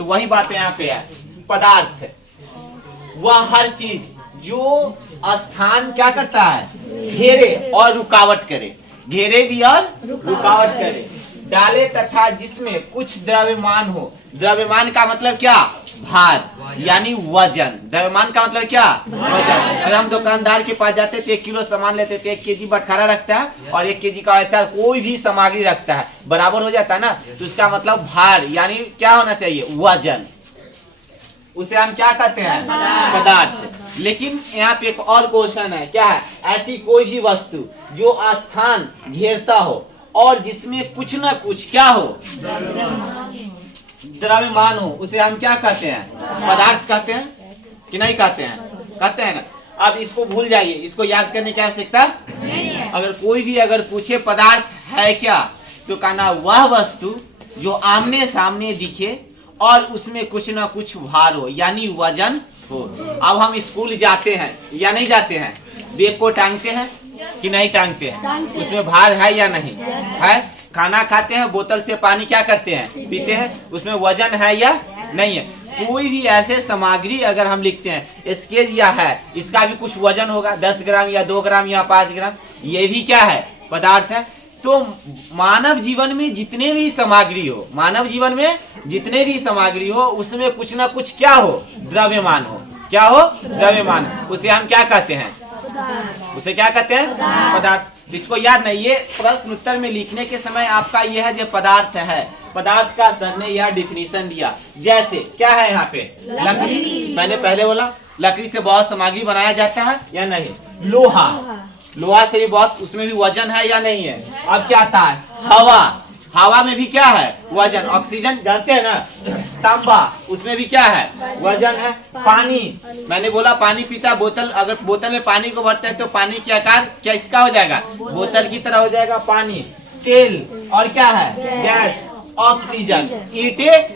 तो वही बात यहाँ पे है। पदार्थ वह हर चीज जो स्थान क्या करता है, घेरे और रुकावट करे, घेरे भी और रुकावट करे, डाले तथा जिसमें कुछ द्रव्यमान हो। द्रव्यमान का मतलब क्या, भार यानी वजन। द्रव्यमान का मतलब क्या, वजन। अगर हम दुकानदार के पास जाते तो 1 किलो सामान लेते तो 1 केजी बटखारा रखता है और 1 केजी का ऐसा कोई भी सामग्री रखता है, बराबर हो जाता है ना, तो इसका मतलब भार यानी क्या होना चाहिए, वजन। उसे हम क्या कहते हैं, पदार्थ। लेकिन यहाँ पे एक और क्वेश्चन है, क्या है, ऐसी कोई भी वस्तु जो स्थान घेरता हो और जिसमें कुछ ना कुछ क्या हो, द्रव्यमान हो, उसे हम क्या कहते हैं, पदार्थ कहते हैं कि नहीं कहते हैं, कहते हैं ना। अब इसको भूल जाइए, इसको याद करने की आवश्यकता नहीं है। अगर कोई भी अगर पूछे पदार्थ है क्या, तो कहना वह वस्तु जो आमने सामने दिखे और उसमें कुछ ना कुछ भार हो यानी वजन हो। अब हम स्कूल जाते हैं या नहीं जाते हैं, बैग को टांगते हैं कि नहीं टांगते हैं, उसमें भार है या नहीं है। खाना खाते हैं, बोतल से पानी क्या करते हैं, पीते हैं, उसमें वजन है या नहीं है। कोई भी ऐसे सामग्री अगर हम लिखते हैं स्केच या है, इसका भी कुछ वजन होगा, 10 ग्राम या 2 ग्राम या 5 ग्राम, ये भी क्या है, पदार्थ है। तो मानव जीवन में जितने भी सामग्री हो, मानव जीवन में जितने भी सामग्री हो, उसमें कुछ ना कुछ क्या हो, द्रव्यमान हो, क्या हो, द्रव्यमान। उसे हम क्या कहते हैं, उसे क्या कहते हैं, पदार्थ। जिसको याद नहीं, ये प्रश्न उत्तर में लिखने के समय आपका यह है जो पदार्थ है, पदार्थ का सर ने यह डिफिनीशन दिया। जैसे क्या है यहाँ पे, लकड़ी, मैंने पहले बोला लकड़ी से बहुत सामग्री बनाया जाता है या नहीं, लोहा, लोहा से भी बहुत, उसमें भी वजन है या नहीं है। अब क्या आता है, हवा, हवा में भी क्या है, वजन। ऑक्सीजन जानते हैं ना, तांबा, उसमें भी क्या है, वजन है। पानी, मैंने बोला पानी पीता, बोतल, अगर बोतल में पानी को भरता है तो पानी के आकार क्या इसका हो जाएगा, बोतल की तरह हो जाएगा पानी। तेल और क्या है, गैस, ऑक्सीजन, ईंटें,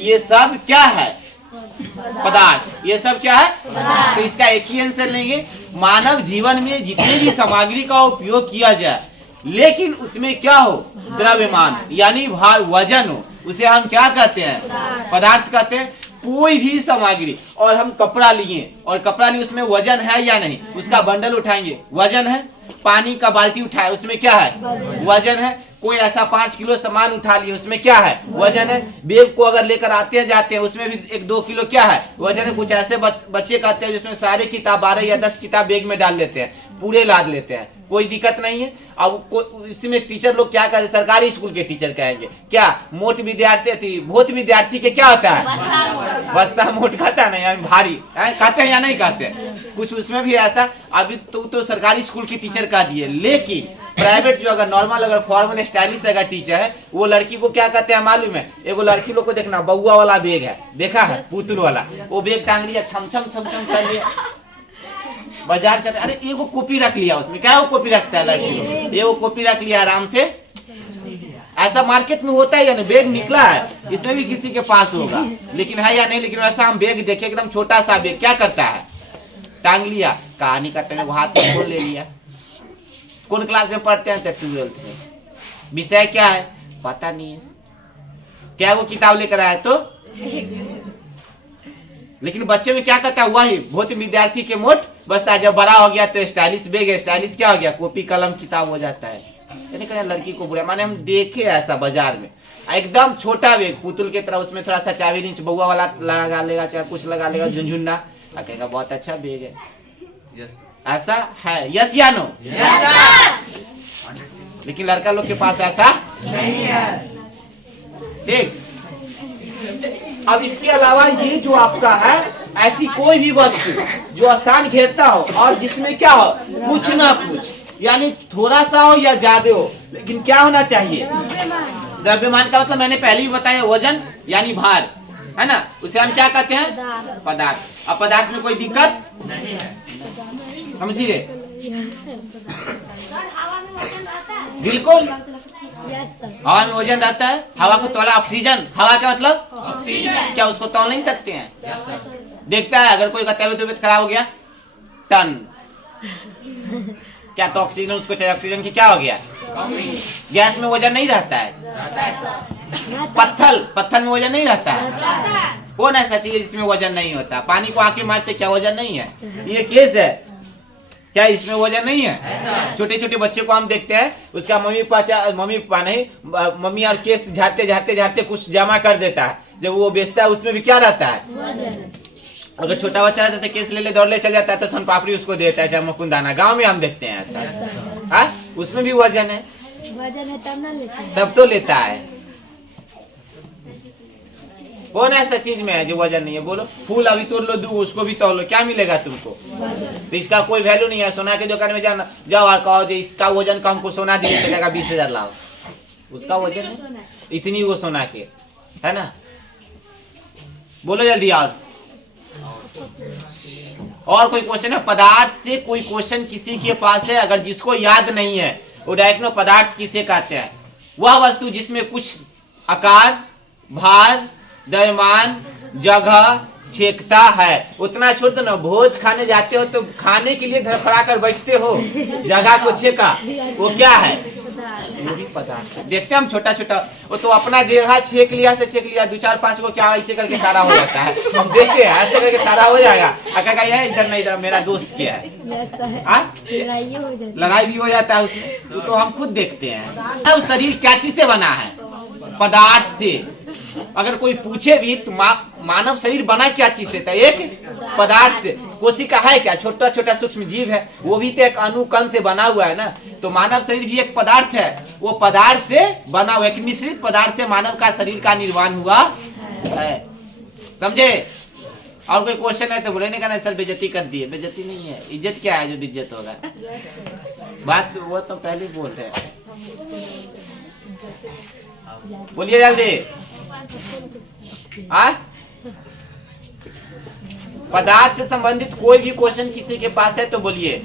ये सब क्या है, पदार्थ। ये सब क्या है, तो इसका एक ही आंसर लेंगे। मानव जीवन में जितनी भी सामग्री का उपयोग किया जाए लेकिन उसमें क्या हो, द्रव्यमान यानी भार, वजन हो, उसे हम क्या कहते हैं, पदार्थ कहते हैं। कोई भी सामग्री, और हम कपड़ा लिए और कपड़ा लिए, उसमें वजन है या नहीं, उसका बंडल उठाएंगे, वजन है। पानी का बाल्टी उठाए, उसमें क्या है, वजन है। कोई ऐसा 5 किलो सामान उठा लिए, उसमें क्या है, वजन है। बैग को अगर लेकर आते हैं जाते हैं, उसमें भी 1-2 किलो क्या है, वजन है। कुछ ऐसे बच्चे कहते हैं जिसमें सारे किताब 12 या 10 किताब बैग में डाल लेते हैं, पूरे लाद लेते हैं, कोई दिक्कत नहीं है। अब इसमें टीचर लोग क्या कहते हैं, सरकारी स्कूल के टीचर कहेंगे क्या, मोट विद्यार्थी थी, बहुत विद्यार्थी के क्या होता है, बस्ता मोट कहता है ना, यानी भारी कहते हैं या नहीं कहते, कुछ उसमें भी ऐसा। अभी तो सरकारी स्कूल की टीचर कह दिए, लेकिन प्राइवेट जो अगर नॉर्मल अगर फॉर्मल स्टाइलिश अगर टीचर है, वो लड़की को क्या कहते हैं मालूम है, एगो लड़की लोग को देखना, बउआ वाला बैग है, देखा है, पुतुल वाला, वो बैग टांग लिया, छम छम छम छम कर लिया, बाजार चल, अरे एगो कॉपी रख लिया, उसमें क्या वो कॉपी रखता है लड़की लोग, एगो कॉपी रख लिया आराम से। ऐसा मार्केट में होता है या नहीं, बैग निकला है, इसमें भी किसी के पास होगा, लेकिन है या नहीं। लेकिन वैसा हम बैग देखे, एकदम छोटा सा बैग, क्या करता है, टांग लिया, कहानी करते हैं, हाथ में खोल ले लिया। कौन क्लास में पढ़ते हैं, 12th में, विषय क्या है पता नहीं है, क्या वो किताब लेकर आया तो। लेकिन बच्चे में क्या करता है, वही बहुत विद्यार्थी के मोट बसता है, जब बड़ा हो गया तो स्टाइलिश बैग है, स्टाइलिश क्या हो गया, कॉपी कलम किताब हो जाता है। लड़की को बुरा माने, हम देखे ऐसा बाजार में, एकदम छोटा बैग पुतुल के तरह, उसमें थोड़ा सा 4 इंच बउआ वाला लगा लेगा, चाहे कुछ लगा लेगा, झुनझुना, कहेगा बहुत अच्छा बैग है, ऐसा है, यस या नो, लेकिन लड़का लोग के पास ऐसा नहीं है, ठीक। अब इसके अलावा ये जो आपका है, ऐसी कोई भी वस्तु जो स्थान घेरता हो और जिसमें क्या हो, कुछ ना कुछ, यानी थोड़ा सा हो या ज्यादा हो, लेकिन क्या होना चाहिए, द्रव्यमान का मतलब मैंने पहले भी बताया, वजन यानी भार, है ना, उसे हम क्या कहते हैं, पदार्थ। अब पदार्थ में कोई दिक्कत नहीं है, समझिए, बिल्कुल हवा में वजन रहता है। हवा को तोला, ऑक्सीजन, हवा का मतलब ऑक्सीजन, क्या उसको तोल नहीं सकते हैं, देखता है अगर कोई का तबीयत खराब हो गया, टन, क्या तो ऑक्सीजन उसको चाहिए, ऑक्सीजन की क्या हो गया, गैस में वजन नहीं रहता है, पत्थर, पत्थर में वजन नहीं रहता है। कौन ऐसा चीज है जिसमें वजन नहीं होता? पानी को आके मारते क्या वजन नहीं है? ये केस है क्या, इसमें वजन नहीं है? छोटे छोटे बच्चे को हम देखते हैं, उसका मम्मी पापा नहीं, मम्मी और केस झाड़ते झाड़ते झाड़ते कुछ जमा कर देता है, जब वो बेचता है उसमें भी क्या रहता है? अगर छोटा बच्चा रहता है तो केस ले ले दौड़ ले चल जाता है, तो सन पापड़ी उसको देता है, चाहे मकुंदाना। गाँव में हम देखते हैं ऐसा, उसमें भी वजन है, वजन है तब ना लेता है। तब तो लेता है। कौन ऐसा चीज में है जो वजन नहीं है? बोलो। फूल अभी तोड़ लो, दो उसको भी तोड़ लो, क्या मिलेगा तुमको? तो इसका कोई वैल्यू नहीं है। सोना के दुकान में जाना, जाओ और कहो जो इसका वजन का हमको सोना दिए तो जाएगा 20,000 लाओ, उसका वजन है इतनी वो सोना के, है ना? बोलो जल्दी। और कोई क्वेश्चन है? पदार्थ से कोई क्वेश्चन किसी के पास है, अगर जिसको याद नहीं है वो डायरेक्ट नो पदार्थ किसे कहते हैं? वह वस्तु जिसमें कुछ आकार, भार, द्रव्यमान, जगह छेकता है। उतना छोड़ दो ना, भोज खाने जाते हो तो खाने के लिए धड़फड़ा कर बैठते हो, जगह को छेका, वो क्या है? वो भी पदार्थ है। देखते हैं हम छोटा छोटा, वो तो अपना जगह छेक लिया से छेक लिया, 2-4-5 को क्या ऐसे करके तारा हो जाता है। हम देखते हैं ऐसे करके तारा हो जाएगा, कहेगा ये इधर नहीं इधर, मेरा दोस्त क्या है, लड़ाई भी हो जाता है उसमें, तो हम खुद देखते हैं। अब शरीर क्या चीज से बना है? पदार्थ से। अगर कोई पूछे भी तो मानव शरीर बना क्या चीज से था? एक पदार्थ से। कोशिका है क्या? छोटा छोटा सूक्ष्म जीव है, वो भी तो एक अणुकण से बना हुआ है ना। तो मानव शरीर भी एक पदार्थ है, वो पदार्थ से बना हुआ है, एक मिश्रित पदार्थ से मानव का शरीर का निर्माण हुआ है। समझे? और कोई क्वेश्चन है तो बोले नहीं करना सर, बेइज्जती कर दिए। बेइज्जती नहीं है, इज्जत क्या है जो इज्जत होगा? बात वो तो पहले बोल रहे हैं। बोलिए जल्दी। पदार्थ से संबंधित कोई भी क्वेश्चन किसी के पास है तो बोलिए।